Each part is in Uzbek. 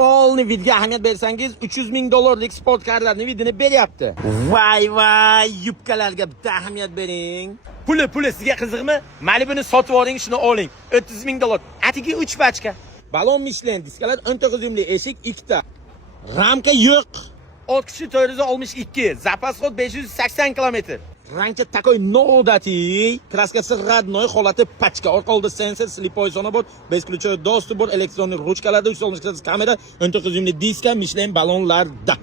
polni vidga ahamiyat bersangiz $300,000 sport karlarni vidini beryapti. Vay, yubkalarga bitta ahamiyat bering. Puli sizga qiziqmi? Malibuni sotib oling, shuni oling. $300,000. Atigi 3 pachka. Balon Michelin diskalar 19 yumli eshik 2 ta. Ramka yo'q. Old kishi 462, zapas xod 580 km. Ranka такой noodatiy, kraskasi radnoy holati pachka, orqalda sensor, slipoy zona bor, bez ключевой доступ bor, elektron ruchkalarda, 360 kamera, 19 yumli diska, Michelin balonlarda.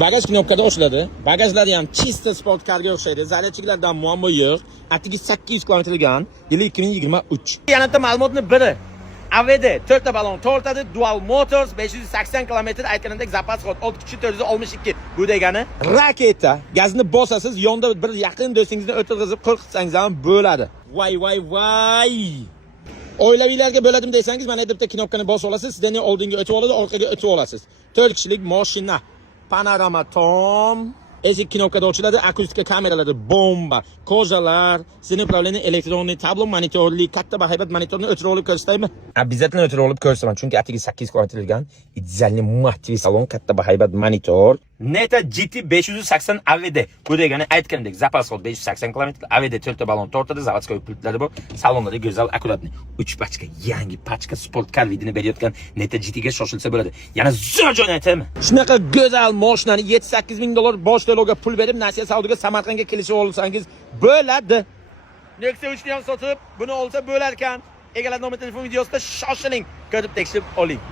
Bagaj knopkada ochiladi. Bagajlari ham chista sport karga o'xshaydi. Zaryadchiklardan muammo yo'q. Atigi 800 kilometrgan, yili 2023. Yana bitta ma'lumotni biri. AVD 4 ta balon tortadi, Dual Motors 580 km, aytganimdek zapas xod 6 kishi 462. Bu degani raketa. Gazni bosasiz, yonda bir yaqin do'stingizni o'tkazib qo'rqitsangiz ham bo'ladi. Voy. Oilavilarga bo'ladim desangiz, mana bitta knopkani bosib olasiz, sizdan oldinga o'tib oladi, orqaga o'tib olasiz. 4 kishilik mashina. Panorama tom. Eski knopkada ochiladi, akustika kameralari bomba, kojalar, sinf upravleniya elektronli tablo monitorli, katta bahaybat monitorni o'chirib olib ko'rsataymi? Обязательно o'chirib olib ko'rsaman, chunki atigi 8 kilometrgan idealniy mativiy salon, katta bahaybat monitor. Neta GT 580 AVD. Bu degani aytgandek, zapas xod 580 km, AVD 4 ta balon tortadi, zavodskoy pultlari bor, salonlari go'zal, akkuratni. 3 pachka, yangi pachka sport kar vidini berayotgan Neta GT ga shoshilsa bo'ladi. Yana zo'r joyni aytaymi? Shunaqa go'zal mashinani $7-8 bosh to'lovga pul berib, Nasiya Saudiga Samarqandga kelishib olsangiz bo'ladi. Nexia 3 ni ham sotib, buni olsa bo'lar ekan. Egalar nomi telefon videosida shoshiling, ko'rib tekshirib oling.